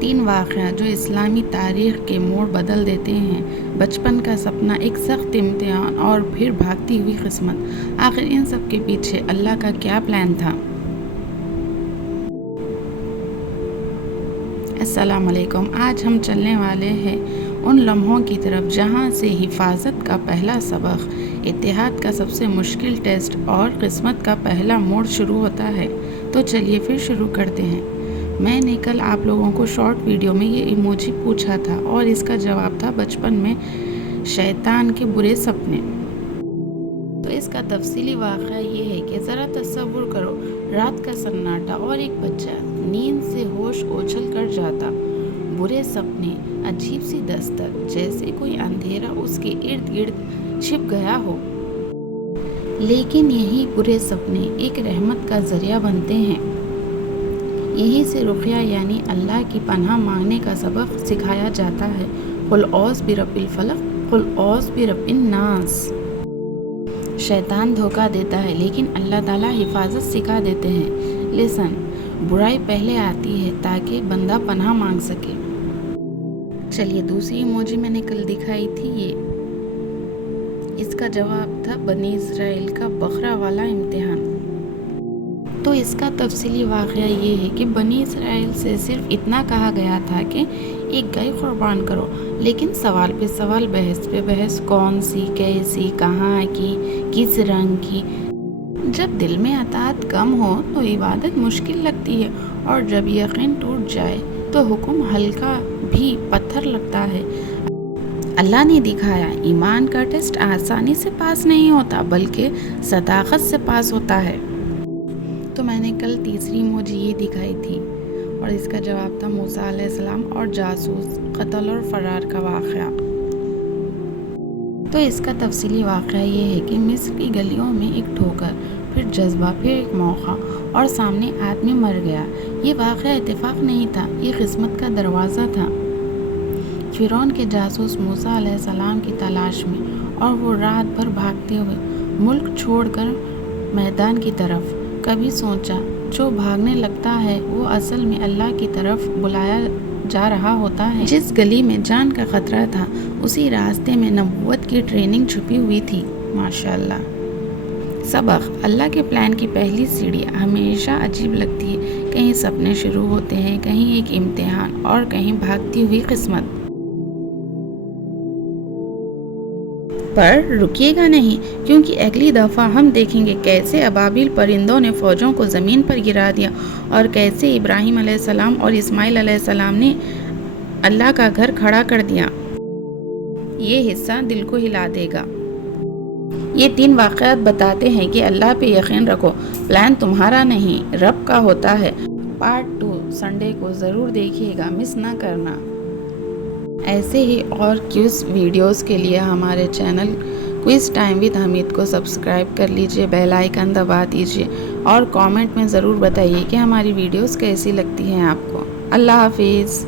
3 واقعات جو اسلامی تاریخ کے موڑ بدل دیتے ہیں۔ بچپن کا سپنا، ایک سخت امتحان اور پھر بھاگتی ہوئی قسمت۔ آخر ان سب کے پیچھے اللہ کا کیا پلان تھا؟ السلام علیکم۔ آج ہم چلنے والے ہیں ان لمحوں کی طرف جہاں سے حفاظت کا پہلا سبق، اتحاد کا سب سے مشکل ٹیسٹ اور قسمت کا پہلا موڑ شروع ہوتا ہے۔ تو چلیے پھر شروع کرتے ہیں۔ میں نے کل آپ لوگوں کو شارٹ ویڈیو میں یہ ایموجی پوچھا تھا اور اس کا جواب تھا بچپن میں شیطان کے برے سپنے۔ تو اس کا تفصیلی واقعہ یہ ہے کہ ذرا تصور کرو، رات کا سناٹا اور ایک بچہ نیند سے ہوش اچھل کر جاتا۔ برے سپنے، عجیب سی دستک، جیسے کوئی اندھیرا اس کے ارد گرد چھپ گیا ہو۔ لیکن یہی برے سپنے ایک رحمت کا ذریعہ بنتے ہیں۔ یہی سے رقیہ یعنی اللہ کی پناہ مانگنے کا سبق سکھایا جاتا ہے۔ قل اعوذ برب الفلق، قل اعوذ برب الناس۔ شیطان دھوکہ دیتا ہے لیکن اللہ تعالیٰ حفاظت سکھا دیتے ہیں۔ لیسن، برائی پہلے آتی ہے تاکہ بندہ پناہ مانگ سکے۔ چلیے دوسری ایموجی میں نے کل دکھائی تھی، یہ اس کا جواب تھا بنی اسرائیل کا بقرہ والا امتحان۔ تو اس کا تفصیلی واقعہ یہ ہے کہ بنی اسرائیل سے صرف اتنا کہا گیا تھا کہ ایک گائے قربان کرو، لیکن سوال پہ سوال، بحث پہ بحث، کون سی، کیسی، کہاں کی، کس رنگ کی۔ جب دل میں اطاعت کم ہو تو عبادت مشکل لگتی ہے، اور جب یقین ٹوٹ جائے تو حکم ہلکا بھی پتھر لگتا ہے۔ اللہ نے دکھایا ایمان کا ٹیسٹ آسانی سے پاس نہیں ہوتا بلکہ صداقت سے پاس ہوتا ہے۔ تو میں نے کل تیسری ایموجی یہ دکھائی تھی اور اس کا جواب تھا موسیٰ علیہ السلام اور جاسوس، قتل اور فرار کا واقعہ۔ تو اس کا تفصیلی واقعہ یہ ہے کہ مصر کی گلیوں میں ایک ٹھوکر، پھر جذبہ، پھر ایک موقع اور سامنے آدمی مر گیا۔ یہ واقعہ اتفاق نہیں تھا، یہ قسمت کا دروازہ تھا۔ فرعون کے جاسوس موسیٰ علیہ السلام کی تلاش میں، اور وہ رات بھر بھاگتے ہوئے ملک چھوڑ کر میدان کی طرف۔ کبھی سوچا جو بھاگنے لگتا ہے وہ اصل میں اللہ کی طرف بلایا جا رہا ہوتا ہے۔ جس گلی میں جان کا خطرہ تھا اسی راستے میں نبوت کی ٹریننگ چھپی ہوئی تھی۔ ماشاءاللہ۔ سبق، اللہ کے پلان کی پہلی سیڑھی ہمیشہ عجیب لگتی ہے۔ کہیں سپنے شروع ہوتے ہیں، کہیں ایک امتحان، اور کہیں بھاگتی ہوئی قسمت۔ پر رکیے گا نہیں، کیونکہ اگلی دفعہ ہم دیکھیں گے کیسے ابابیل پرندوں نے فوجوں کو زمین پر گرا دیا، اور کیسے ابراہیم علیہ السلام اور اسماعیل علیہ السلام نے اللہ کا گھر کھڑا کر دیا۔ یہ حصہ دل کو ہلا دے گا۔ یہ 3 واقعات بتاتے ہیں کہ اللہ پہ یقین رکھو، پلان تمہارا نہیں رب کا ہوتا ہے۔ پارٹ 2 سنڈے کو ضرور دیکھیے گا، مس نہ کرنا۔ ایسے ہی اور کوئز ویڈیوز کے لیے ہمارے چینل کوئز ٹائم ود حمید کو سبسکرائب کر لیجئے، بیل آئیکن دبا دیجئے، اور کامنٹ میں ضرور بتائیے کہ ہماری ویڈیوز کیسی لگتی ہیں آپ کو۔ اللہ حافظ۔